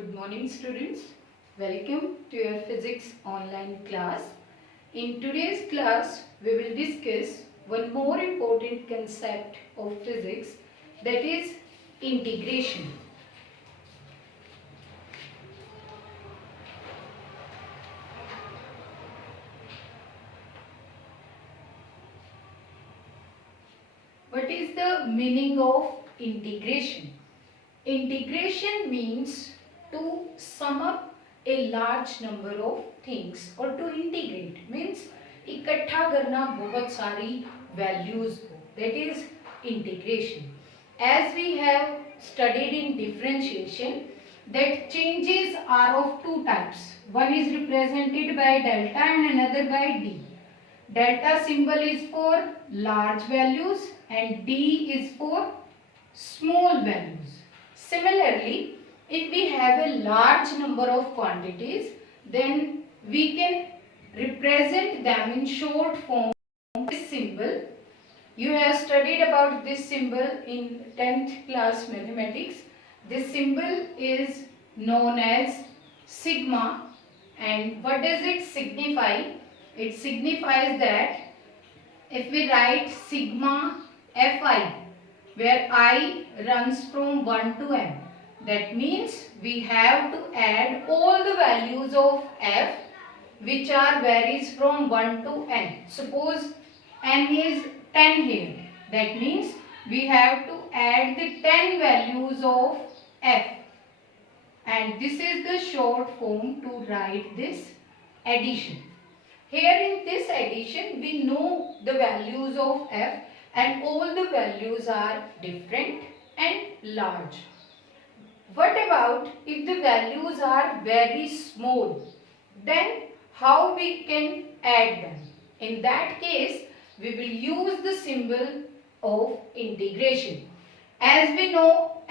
Good morning students. Welcome to your physics online class. In today's class we will discuss one more important concept of physics, that is integration. What is the meaning of integration? Integration means to sum up a large number of things, or to integrate means इकट्ठा करना बहुत सारी values को, that is integration. As we have studied in differentiation, that changes are of two types. One is represented by delta and another by d. Delta symbol is for large values and d is for small values. Similarly, if we have a large number of quantities, then we can represent them in short form. This symbol, you have studied about this symbol in 10th class mathematics. This symbol is known as sigma, and what does it signify? It signifies that if we write sigma fi, where I runs from 1 to n, that means we have to add all the values of f which are varies from 1 to n. Suppose n is 10 here, that means we have to add the 10 values of f, and this is the short form to write this addition. Here in this addition we know the values of f, and all the values are different and large. What about if the values are very small? Then how we can add them? In that case, we will use the symbol of integration. As we know,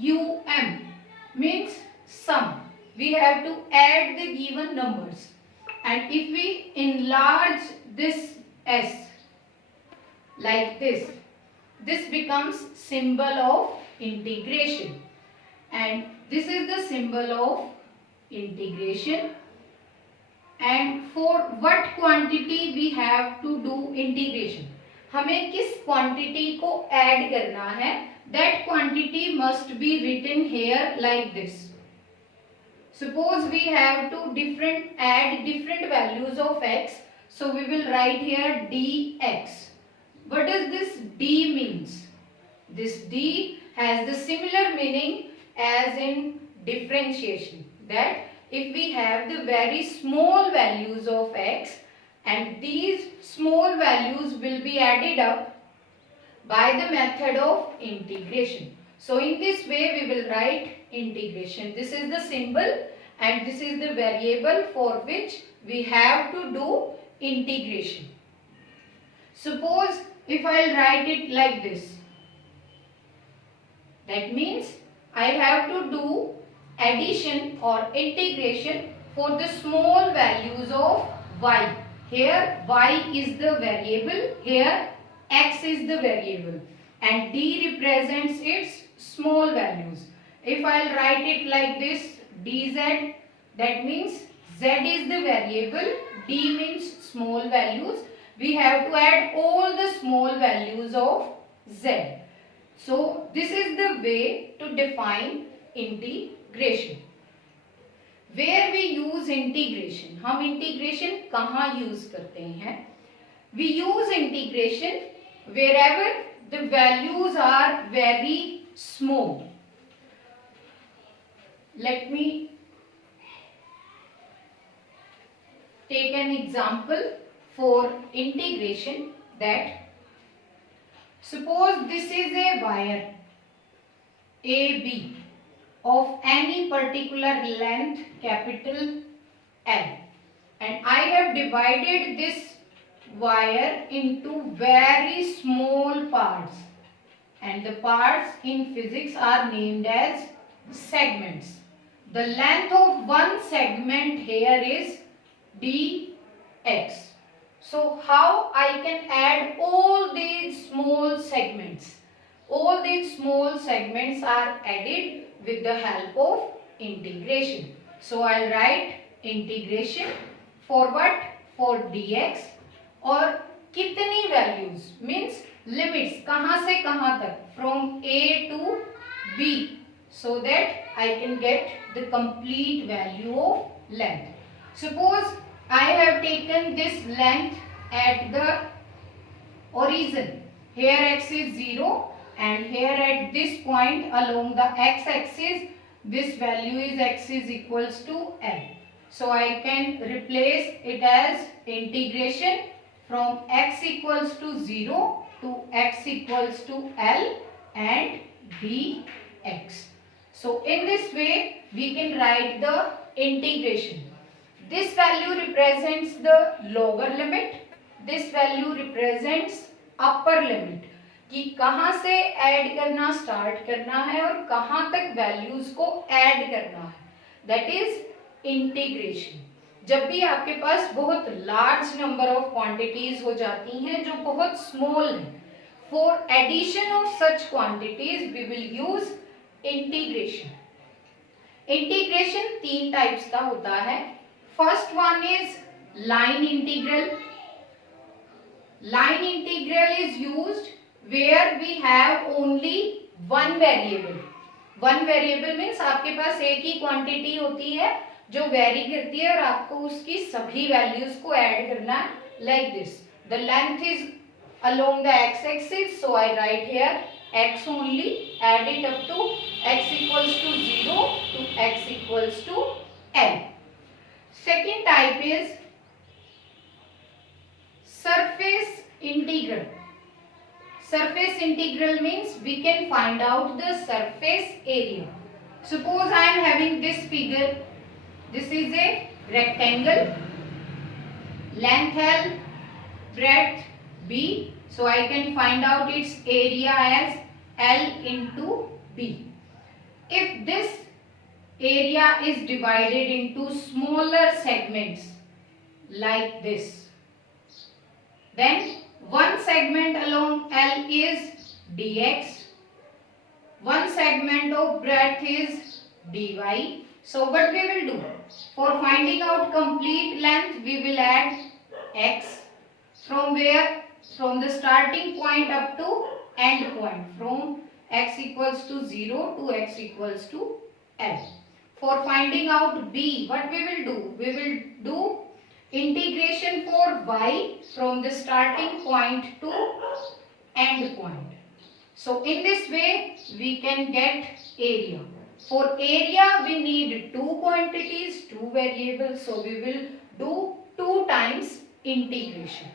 SUM means sum. We have to add the given numbers. And if we enlarge this S like this, this becomes symbol of integration, and this is the symbol of integration. And for what quantity we have to do integration? हमें किस quantity को add करना है? That quantity must be written here like this. Suppose we have to add different values of x, so we will write here dx. What does this d means? This d has the similar meaning as in differentiation, that if we have the very small values of x and these small values will be added up by the method of integration. So in this way we will write integration. This is the symbol and this is the variable for which we have to do integration. Suppose if I will write it like this, that means I have to do addition or integration for the small values of y. Here y is the variable, here x is the variable, and d represents its small values. If I will write it like this, dz, that means z is the variable, d means small values. We have to add all the small values of z. So this is the way to define integration. Where we use integration? हम integration कहाँ use करते हैं? We use integration wherever the values are very small. Let me take an example for integration. That suppose this is a wire AB of any particular length capital L, and I have divided this wire into very small parts, and the parts in physics are named as segments. The length of one segment here is dx. So how I can add all these small segments? All these small segments are added with the help of integration. So I'll write integration for what? For dx. और कितनी values means limits, कहाँ से कहाँ तक, from a to b, so that I can get the complete value of length. Suppose I have taken this length at the origin. Here x is 0 and here at this point along the x axis this value is x is equals to L. So I can replace it as integration from x equals to 0 to x equals to L and dx. So in this way we can write the integration. This value represents the lower limit. This value represents upper limit. कि कहाँ से add करना start करना है और कहाँ तक values को ऐड करना है, दैट इज इंटीग्रेशन. जब भी आपके पास बहुत लार्ज नंबर ऑफ क्वांटिटीज हो जाती हैं जो बहुत स्मॉल है, for addition of such quantities we will use integration. Integration 3 types का होता है. First one is line integral. Line integral is used where we have only one variable. One variable means आपके पास एक ही क्वांटिटी होती है जो very करती है और आपको उसकी सभी वैल्यूज को ऐड करना है. Like this, the length is along the x axis, so I write here x only, add it up to x equals to 0 to x equals to L. Second type is surface integral. Surface integral means we can find out the surface area. Suppose I am having this figure. This is a rectangle, length L, breadth B. So I can find out its area as L into B. If this area is divided into smaller segments like this, then one segment along L is dx, one segment of breadth is dy. So what we will do? For finding out complete length we will add x. From where? From the starting point up to end point, from x equals to 0 to x equals to L. For finding out b, what we will do? We will do integration for y from the starting point to end point. So in this way we can get area. For area we need two quantities, two variables, so we will do 2 times integration.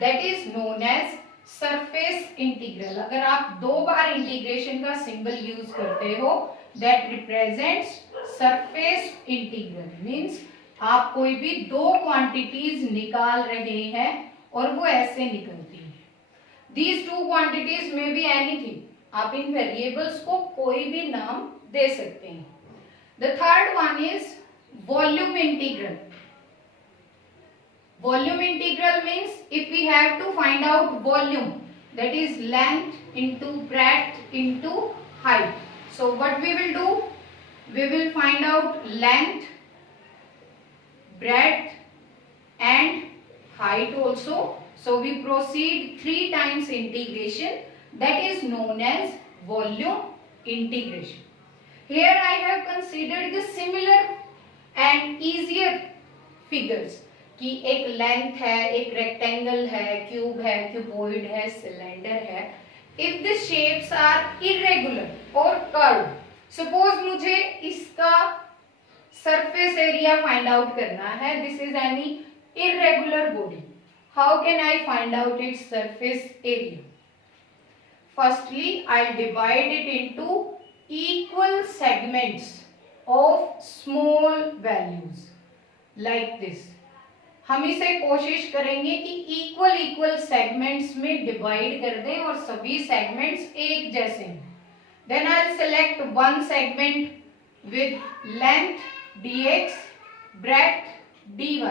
That is known as surface integral. अगर आप 2 बार integration का symbol use करते हो, that represents surface integral. Means आप कोई भी 2 quantities निकाल रहे हैं और वो ऐसे निकलती है. These 2 quantities may be anything. आप इन वेरिएबल्स को कोई भी नाम दे सकते हैं. The third one is volume integral. Volume integral means if we have to find out volume, that is length into breadth into height. So what we will do? We will find out length, breadth and height also. So we proceed 3 times integration. That is known as volume integration. Here I have considered the similar and easier figures कि एक length है, एक rectangle है, cube है, cuboid है, cylinder है. If the shapes are irregular or curved, suppose मुझे इसका surface area find out करना है. This is any irregular body. How can I find out its surface area? Firstly, I'll divide it into equal segments of small values like this. हम इसे कोशिश करेंगे कि equal segments में divide कर दें और सभी सेगमेंट्स एक जैसे हैं. Then I'll select one segment with length dx, breadth dy.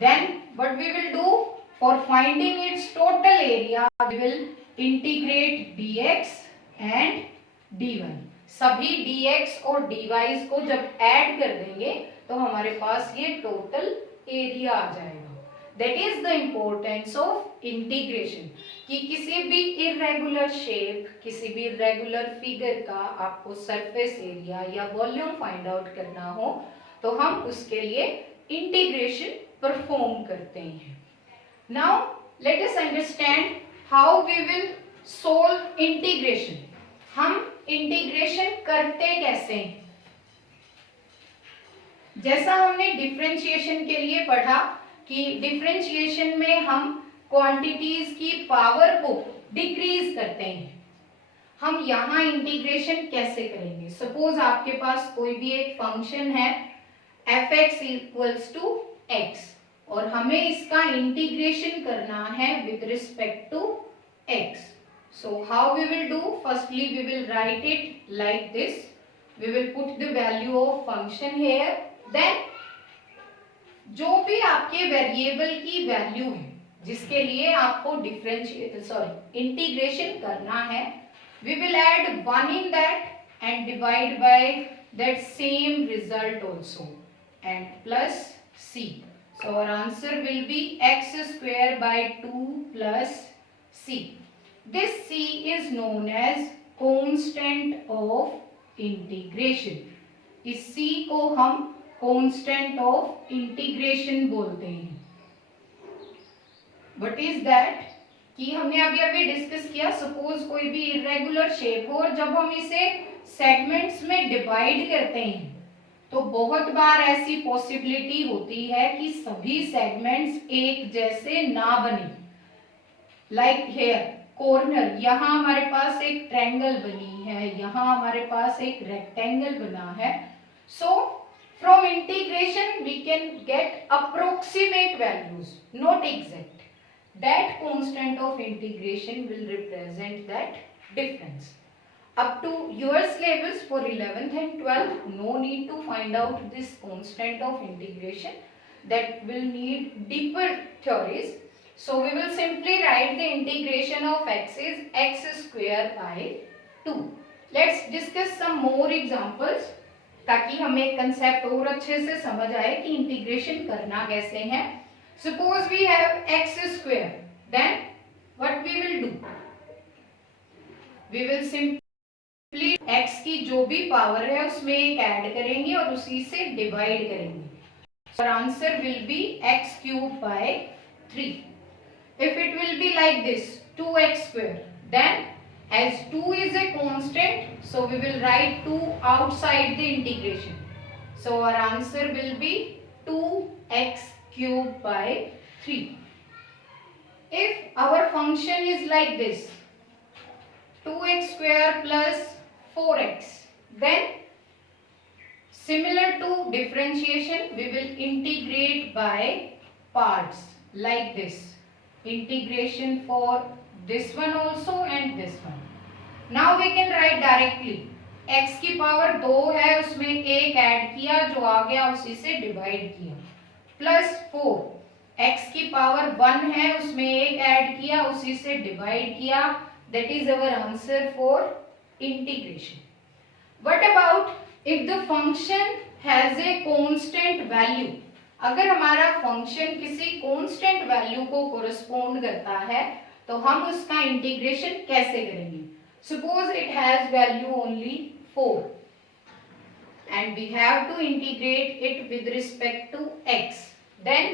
Then what we will do? For finding its total area, we will integrate dx and dy. सभी dx और dy's को जब ऐड कर देंगे तो हमारे पास ये टोटल एरिया आ जाएगा। That is the importance of integration कि किसी भी इरेगुलर शेप, किसी भी इरेगुलर फिगर का आपको सरफेस एरिया या वॉल्यूम फाइंड आउट करना हो तो हम उसके लिए इंटीग्रेशन परफॉर्म करते हैं। Now let us understand how we will solve integration. हम इंटीग्रेशन करते कैसे हैं? जैसा हमने डिफरेंशिएशन के लिए पढ़ा कि डिफरेंशिएशन में हम क्वांटिटीज की पावर को डिक्रीज करते हैं। हम यहाँ इंटीग्रेशन कैसे करेंगे? सपोज आपके पास कोई भी एक फंक्शन है f(x) इक्वल्स टू x और हमें इसका इंटीग्रेशन करना है with respect to x. So how we will do? Firstly we will write it like this. We will put the value of function here. Then जो भी आपके variable की value है जिसके लिए आपको इंटीग्रेशन करना है, we will add 1 in that and divide by that same result also and plus c. So our answer will be x square by 2 plus c. This c is known as constant of integration. इस c को हम constant of integration बोलते हैं। What is that? कि हमने अभी discuss किया, suppose कोई भी इरेगुलर शेप हो और जब हम इसे सेगमेंट्स में डिवाइड करते हैं तो बहुत बार ऐसी पॉसिबिलिटी होती है कि सभी सेगमेंट्स एक जैसे ना बने। लाइक हेयर कॉर्नर, यहाँ हमारे पास एक ट्रायंगल बनी है, यहाँ हमारे पास एक रेक्टेंगल बना है। So from integration we can get approximate values, not exact. That constant of integration will represent that difference. Up to your syllabus for 11th and 12th, no need to find out this constant of integration. That will need deeper theories. So we will simply write the integration of x is x square by 2. Let's discuss some more examples ताकि हमें concept और अच्छे से समझ आए कि integration करना कैसे है. Suppose we have x square, then what we will do? We will simply x की जो भी पावर है उसमें एक ऐड करेंगे और उसी से डिवाइड करेंगे. So our answer will be x cube by 3. If it will be like this, 2x square, then as 2 is a constant, so we will write 2 outside the integration. So our answer will be 2x cube by 3. If our function is like this, 2x square plus 4x, then similar to differentiation we will integrate by parts like this. Integration for this one also and this one. Now we can write directly. x की power 2 है, उसमें एक add किया, जो आ गया उसी से divide किया, प्लस 4. x की पावर 1 है, उसमें एक ऐड किया, उसी से डिवाइड किया. That is our answer for integration. What about if the function has a constant value? अगर हमारा फंक्शन किसी कांस्टेंट वैल्यू को कोरिस्पोंड करता है तो हम उसका इंटीग्रेशन कैसे करेंगे? Suppose it has value only 4 and we have to integrate it with respect to x. Then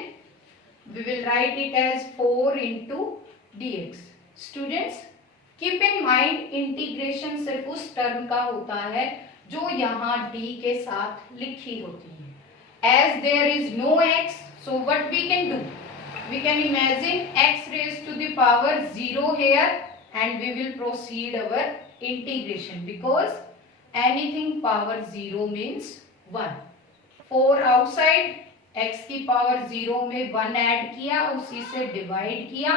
we will write it as 4 into dx. Students, keep in mind integration सिर्फ उस टर्म का होता है जो यहाँ d के साथ लिखी होती है. As there is no x, so what we can do? We can imagine x raised to the power 0 here and we will proceed our integration because anything power 0 means 1. 4 outside, x की power 0 में 1 add किया, उसी से divide किया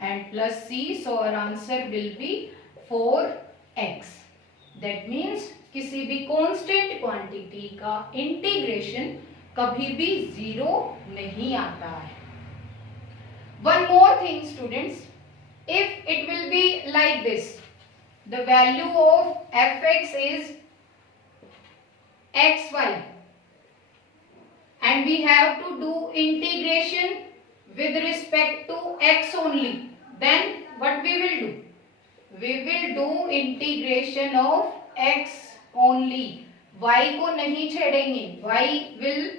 and plus c. So our answer will be 4x. That means किसी भी constant quantity का integration कभी भी 0 नहीं आता है. One more thing students, if it will be like this, the value of fx is xy, and we have to do integration with respect to x only. Then what we will do? We will do integration of x only. y को नहीं छेड़ेंगे. y will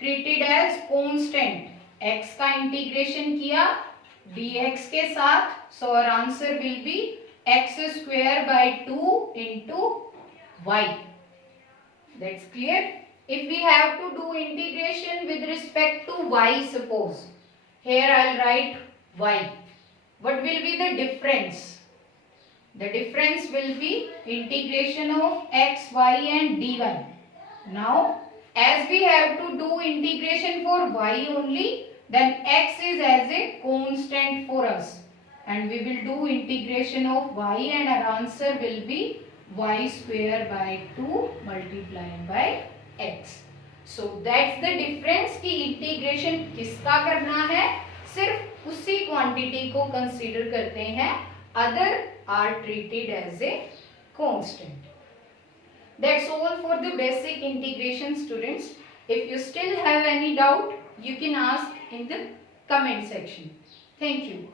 treated as constant. x का integration किया dx के साथ, so our answer will be x square by 2 into y. That's clear. If we have to do integration with respect to y, suppose here I'll write y. What will be the difference? The difference will be integration of x, y and dy. Now, as we have to do integration for y only, then x is as a constant for us. And we will do integration of y and our answer will be y square by 2 multiplied by x. So, that's the difference कि integration किसका करना है? सिर्फ उसी quantity को consider करते हैं. Other are treated as a constant. That's all for the basic integration, students. If you still have any doubt, you can ask in the comment section. Thank you.